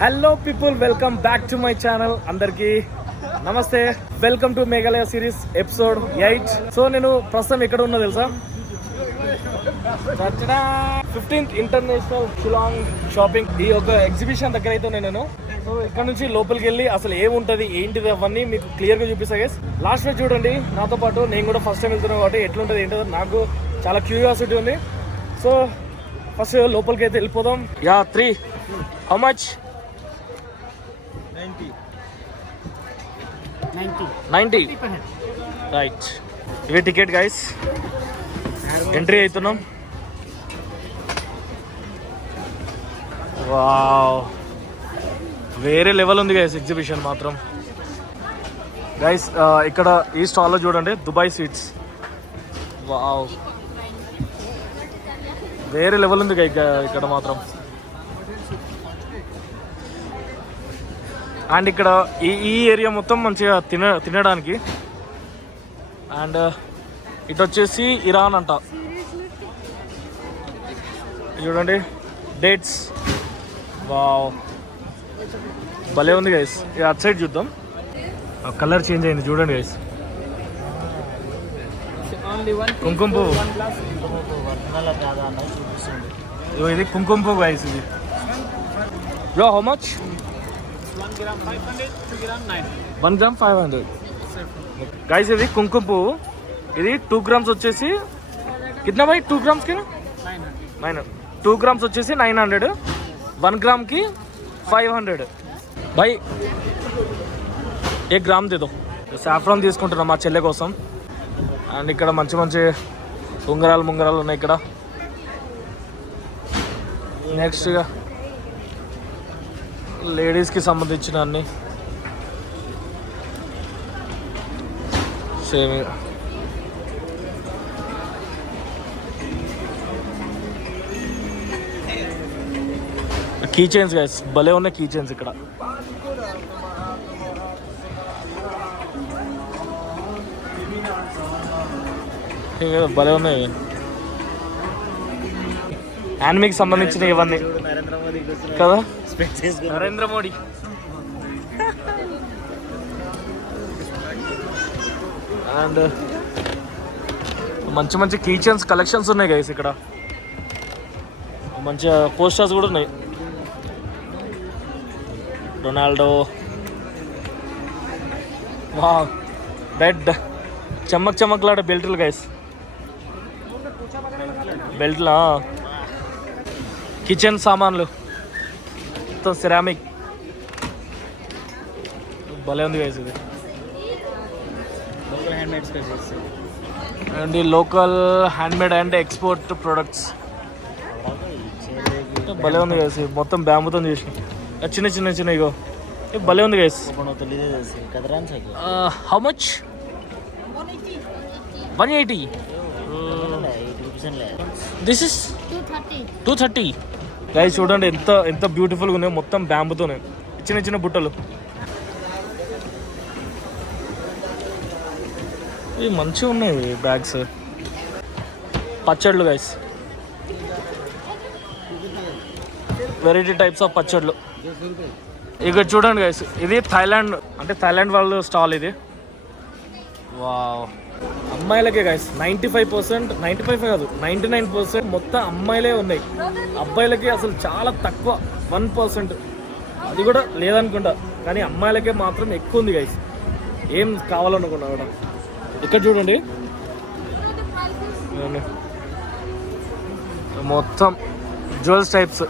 Hello people, welcome back to my channel. అందరికీ నమస్తే. Welcome to Meghalaya series episode 8. So నేను ప్రస్తుతం ఎక్కడ ఉన్నా తెలుసా? 15th ఇంటర్నేషనల్ షిలాంగ్ షాపింగ్ ఈ ఒక ఎగ్జిబిషన్ దగ్గర అయితే నేను. సో ఇక్కడ నుంచి లోపలికి వెళ్ళి అసలు ఏముంటుంది ఏంటిది అవన్నీ మీకు క్లియర్గా చూపిస్తా గైస్. లాస్ట్ రోజు చూడండి నాతో పాటు, నేను కూడా ఫస్ట్ టైం వెళ్తున్నాను కాబట్టి ఎట్లుంటుంది ఏంటో నాకు చాలా క్యూరియాసిటీ ఉంది. సో ఫస్ట్ లోపలికి అయితే వెళ్ళిపోదాం. Yeah 3 how much? 90 రైట్. ఇవే టికెట్ గైస్. ఎంట్రీ అవుతున్నాం. వావ్, వేరే లెవెల్ ఉంది గైస్ ఎగ్జిబిషన్ మాత్రం. గైస్ ఇక్కడ ఈ స్టాల్లో చూడండి, దుబాయ్ స్వీట్స్. వావ్, వేరే లెవెల్ ఉంది ఇక్కడ మాత్రం. అండ్ ఇక్కడ ఈ ఏరియా మొత్తం మంచిగా తినడానికి. అండ్ ఇటు వచ్చేసి ఇరాన్ అంట. చూడండి డేట్స్. వావ్, భలే ఉంది గైస్. అటు సైడ్ చూద్దాం. కలర్ చేంజ్ అయింది చూడండి గైస్. కుంకుమ పువ్వు. ఇది కుంకుమ పువ్వు గైస్. ఇది యో హౌ మచ్? 1 gram 500 guys. ఇది కుంకుమ పువ్వు. ఇది 2 grams వచ్చేసి కిतना भाई? 2 grams की 900. 2 grams వచ్చేసి 900. 1 gram की 500 भाई. 1 gram దే దో. సాఫ్రాన్ తీసుకుంటున్నాం మా చెల్లె కోసం. అండ్ ఇక్కడ మంచి మంచి ఉంగరాలు ఉన్నాయి ఇక్కడ. నెక్స్ట్గా లేడీస్కి సంబంధించిన అన్ని సేమ్. కీ చైన్స్ గైస్, భలే ఉన్నాయి కీ చైన్స్ ఇక్కడ. భలే ఉన్నాయి. యానిమీకి సంబంధించిన ఇవన్నీ కదా. నరేంద్ర మోడీ. అండ్ మంచి మంచి కీ చైన్స్ కలెక్షన్స్ ఉన్నాయి గైస్ ఇక్కడ. మంచి పోస్టర్స్ కూడా ఉన్నాయి. రొనాల్డో. వా, బెడ్ చమ్మక్లాడే బెల్ట్లు గైస్. బెల్ట్లా కిచెన్ సామాన్లు మొత్తం సిరామిక్. భలే ఉంది గైస్ ఇది. And local handmade and export products. భలే ఉంది గైస్. మొత్తం బ్యాంబుతో చేసిన చిన్న ఇగో భలే ఉంది guys. How much? 180. This is 230 guys. చూడండి ఎంత బ్యూటిఫుల్గా ఉన్నాయో, మొత్తం బ్యాంబుతోనే చిన్న బుట్టలు. ఇవి మంచిగా ఉన్నాయి బ్యాగ్స్. పచ్చళ్ళు గైస్, వెరైటీ టైప్స్ ఆఫ్ పచ్చళ్ళు. ఇక్కడ చూడండి గైస్, ఇది థాయిలాండ్ వాళ్ళు స్టాల్ ఇది. వావ్, అమ్మాయిలకే గైస్ 95%, 95 కాదు 99% మొత్తం అమ్మాయిలే ఉన్నాయి. అబ్బాయిలకి అసలు చాలా తక్కువ, 1%, అది కూడా లేదనుకుంటా. కానీ అమ్మాయిలకే మాత్రం ఎక్కువ ఉంది గైస్, ఏం కావాలనుకున్నా కూడా. ఇక్కడ చూడండి మొత్తం జ్యువెల్స్ టైప్స్.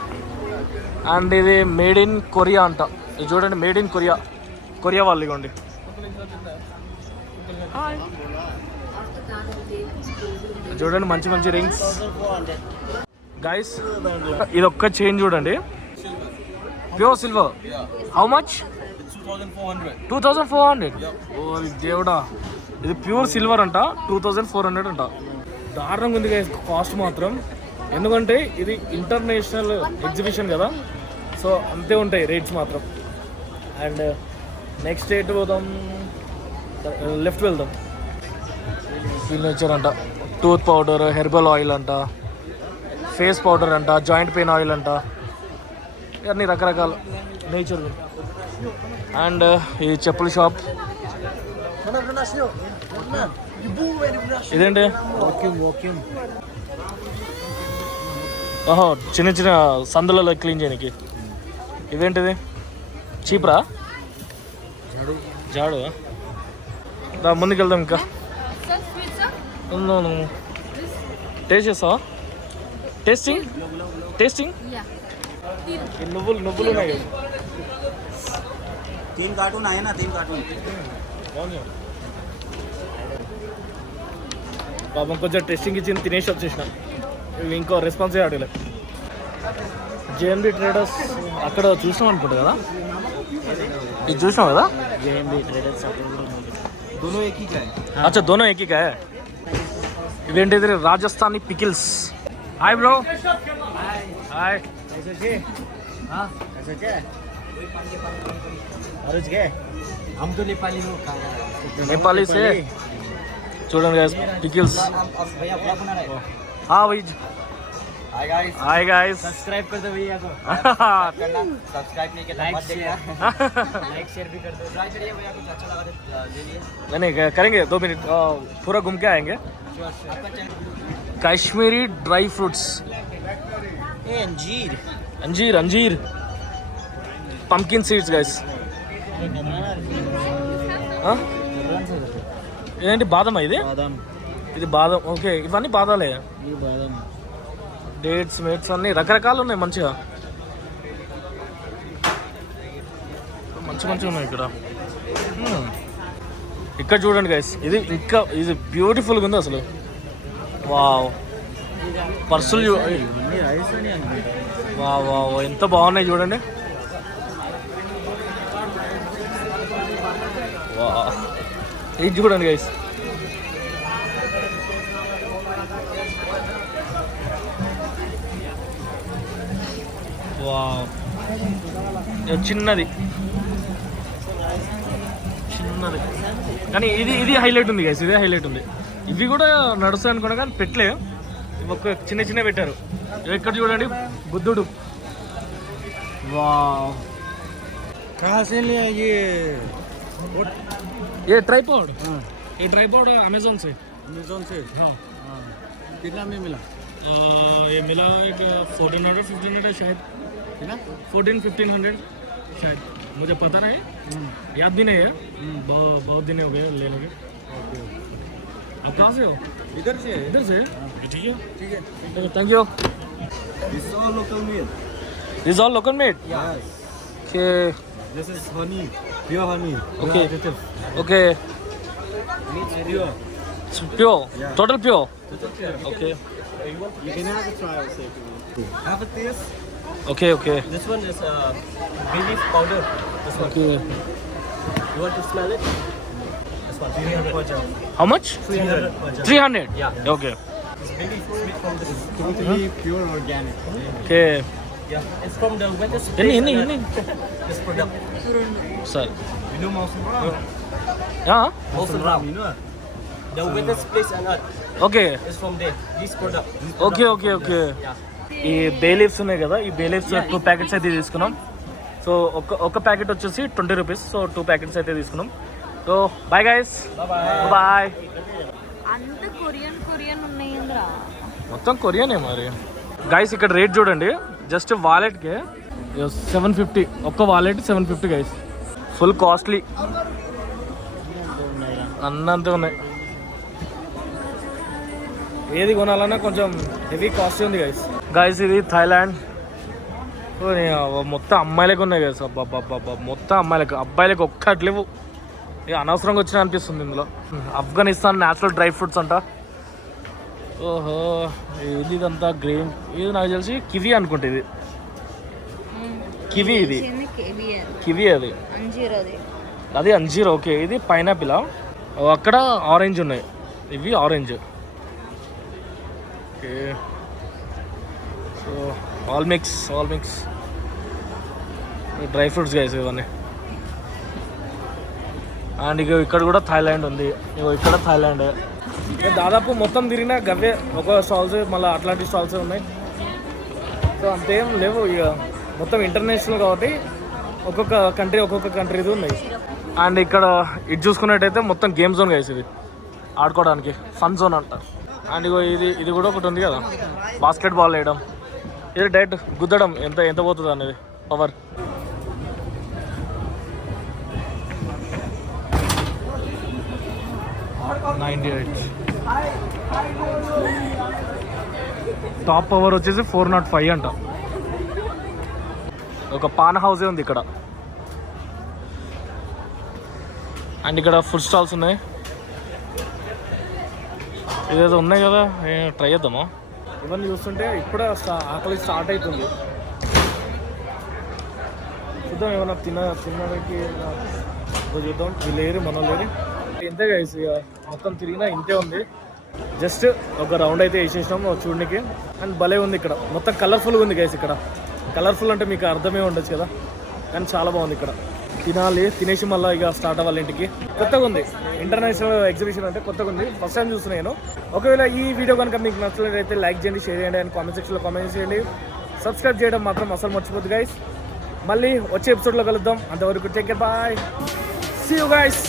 అండ్ ఇది మేడ్ ఇన్ కొరియా అంట. ఇది చూడండి, మేడ్ ఇన్ కొరియా వాళ్ళు. ఇవ్వండి చూడండి, మంచి రింగ్స్ గైస్. ఇది ఒక్క చైన్ చూడండి, ప్యూర్ సిల్వర్. How much? 2400. ఓ దేవుడా, ఇది ప్యూర్ సిల్వర్ అంట. 2400 అంట. దారుణంగా ఉంది గైస్ కాస్ట్ మాత్రం. ఎందుకంటే ఇది ఇంటర్నేషనల్ ఎగ్జిబిషన్ కదా, సో అంతే ఉంటాయి రేట్స్ మాత్రం. అండ్ నెక్స్ట్ ఎటు పోదాం? లెఫ్ట్ వెళ్దాం. సిగ్నేచర్ అంట, టూత్ పౌడర్, హెర్బల్ ఆయిల్ అంట, ఫేస్ పౌడర్ అంట, జాయింట్ పెయిన్ ఆయిల్ అంట. అన్ని రకరకాల నేచర్. అండ్ ఈ చెప్పుల షాప్. ఇదేంటి? ఓహో, చిన్న చిన్న సందులలో క్లీన్ చేయడానికి. ఇదేంటిది? చీపురా? జాడు. ముందుకు వెళ్దాం ఇంకా. టేస్ట్ చేస్తావా? టేస్టింగ్ నువ్వులు ఉన్నాయి కదా. 3 कार्टून आए ना, 3 कार्टून. పాపం కొంచెం టెస్టింగ్ ఇచ్చింది, తినేసి వచ్చేసిన. ఇంకో రెస్పాన్స్ అడగలేదు. జేఎంబీ ట్రేడర్స్ అక్కడ చూసినాం అనుకుంటా కదా. ఇది చూసినాం కదా. JMB ट्रेडर्स दोनों एक ही का है. అచ్చా, దోనో ఏకీకా. ఇదేంటిది? Rajasthani pickles. Hi bro. Hi. हम तो नेपाली हो. नेपाली से చూడండి guys, pickles. भैया ब्लॉग बना रहे. हाँ भाई. Hi guys. सब्सक्राइब कर दो भैया को. सब्सक्राइब नहीं किया मत देखना. लाइक शेयर भी कर दो. ट्राई करिए भैया, कुछ अच्छा लगा तो ले लिए. नहीं करेंगे 2 मिनट, पूरा घूम के आएंगे. Kashmiri dry fruits. अंजीर పంకిన్ సీడ్స్ గైస్. ఏంటి? బాదమా ఇది? ఇది బాదం. ఓకే, ఇవన్నీ బాదాలే. డేట్స్ మేట్స్ అన్నీ రకరకాలు ఉన్నాయి. మంచిగా మంచిగా ఉన్నాయి ఇక్కడ. ఇక్కడ చూడండి గైస్, ఇది బ్యూటిఫుల్గా ఉంది అసలు. వావ్, పర్సులు వావ్ ఎంత బాగున్నాయి చూడండి. ఇది చూడండి గైస్. వావ్, చిన్నది కానీ ఇది హైలైట్ ఉంది గైస్. ఇదే హైలైట్ ఉంది. ఇవి కూడా నడుస్తాయి అనుకున్నా కానీ పెట్టలే. ఒక చిన్న పెట్టారు. ఇక్కడ చూడండి, బుద్ధుడు. వావ్, कहाँ से लिया ये ट्राइपॉड. ये ट्राइपॉड अमेजोन से. हाँ. कितना में मिला? ये मिला एक 1400-1500 शायद. 1400-1500 शायद, मुझे पता नहीं, याद भी नहीं है. बहुत दिन हो गए लेने के. आप कहाँ से हो? इधर से. ठीक है. Thank you. This is all local made. This is all local made. Yes. Okay. This is honey, pure honey. Okay. Okay. It's pure. It's pure. Yeah. Total pure. Okay. Okay. You can have a try also if you want. Have a taste. Okay. This one is bay leaf powder. This one. Okay. You want to smell it? This one. 300 per jar. How much? 300 per jar. 300. Yeah. Okay. It's bay leaf sweet from this. Totally pure organic. Okay. Yeah. It's from the wettest Any. this product. Sir. You know Mawson Ram? Yeah. Mawson Ram, you know? The wettest place on earth Okay. is from there. This product. Okay. Yeah. ఈ బే leaves ఉన్నాయి కదా, ఈ బే leaves 2 packets అయితే తీసుకున్నాం. So ఒక packet వచ్చేసి 20 rupees. So 2 packets అయితే తీసుకున్నాం. So bye guys. బాయ్. అంత కొరియన్ ఉన్నాయింద్రా. మొత్తం కొరియనే మరి గైస్. ఇక్కడ రేట్ చూడండి, జస్ట్ వాలెట్కి 750. ఒక్క వాలెట్ 750 గైస్. ఫుల్ కాస్ట్లీ, అన్నంతే ఉన్నాయి. ఏది కొనాలన్నా కొంచెం హెవీ కాస్ట్ ఉంది గైస్. ఇది థాయిలాండ్. మొత్తం అమ్మాయిలకు ఉన్నాయి గైస్. అబ్బాబ్బాబ్బా, మొత్తం అబ్బాయిలకు ఒక్కట్లేవు. అనవసరంగా వచ్చినా అనిపిస్తుంది ఇందులో. ఆఫ్ఘనిస్తాన్ న్యాచురల్ డ్రై ఫ్రూట్స్ అంట. ఓహో, ఇదంతా గ్రీన్. ఇది నాకు తెలిసి కివి అనుకుంటా. ఇది కివి. ఇది కివి. అది అంజీర్. ఓకే, ఇది పైనాపిల్. అక్కడ ఆరెంజ్ ఉన్నాయి, ఇవి orange. Okay, so all mix dry fruits guys ఇవన్నీ. అండ్ ఇక ఇక్కడ కూడా థాయిలాండ్ ఉంది. ఇక్కడ థాయిలాండ్ దాదాపు మొత్తం తిరిగినా గవే ఒక స్టాల్స్, మళ్ళీ అట్లాంటి స్టాల్స్ ఉన్నాయి. సో అంతేం లేవు ఇక. మొత్తం ఇంటర్నేషనల్ కాబట్టి ఒక్కొక్క కంట్రీది ఉన్నాయి. అండ్ ఇక్కడ ఇది చూసుకున్నట్టయితే మొత్తం గేమ్ జోన్ గైస్, ఇది ఆడుకోవడానికి ఫన్ జోన్ అంట. అండ్ ఇగో ఇది కూడా ఒకటి ఉంది కదా, బాస్కెట్ బాల్ వేయడం, ఇది డైరెక్ట్ గుద్దడం ఎంత పోతుంది అనేది పవర్. టాప్ పవర్ వచ్చేసి 405 అంట. ఒక పాన్ హౌసే ఉంది ఇక్కడ. అండ్ ఇక్కడ ఫుడ్ స్టాల్స్ ఉన్నాయి, ఇదేదో ఉన్నాయి కదా, ట్రై చేద్దామా? ఇవన్నీ చూస్తుంటే ఇప్పుడే ఆకలి స్టార్ట్ అవుతుంది. చూద్దాం ఏమన్నా తినడానికి చూద్దాం. వీళ్ళు లేరు, మనం లేరు. ఇంతే గైస్, ఇక మొత్తం తిరిగినా ఇంతే ఉంది. జస్ట్ ఒక రౌండ్ అయితే వేసేసినాం చూడడానికి. అండ్ భలే ఉంది ఇక్కడ, మొత్తం కలర్ఫుల్గా ఉంది గైస్. ఇక్కడ కలర్ఫుల్ అంటే మీకు అర్థమే ఉండొచ్చు కదా, కానీ చాలా బాగుంది ఇక్కడ. తినాలి, తినేసి మళ్ళీ ఇక స్టార్ట్ అవ్వాలి ఇంటికి. కొత్తగా ఉంది, ఇంటర్నేషనల్ ఎగ్జిబిషన్ అంటే కొత్తగా ఉంది, ఫస్ట్ టైం చూస్తున్నాను నేను. ఒకవేళ ఈ వీడియో కనుక మీకు నచ్చలేదైతే లైక్ చేయండి, షేర్ చేయండి, అండ్ కామెంట్ సెక్షన్లో కామెంట్ చేయండి. సబ్స్క్రైబ్ చేయడం మాత్రం అసలు మర్చిపోద్దు గైస్. మళ్ళీ వచ్చే ఎపిసోడ్లో కలుద్దాం, అంతవరకు take care, bye, see you guys.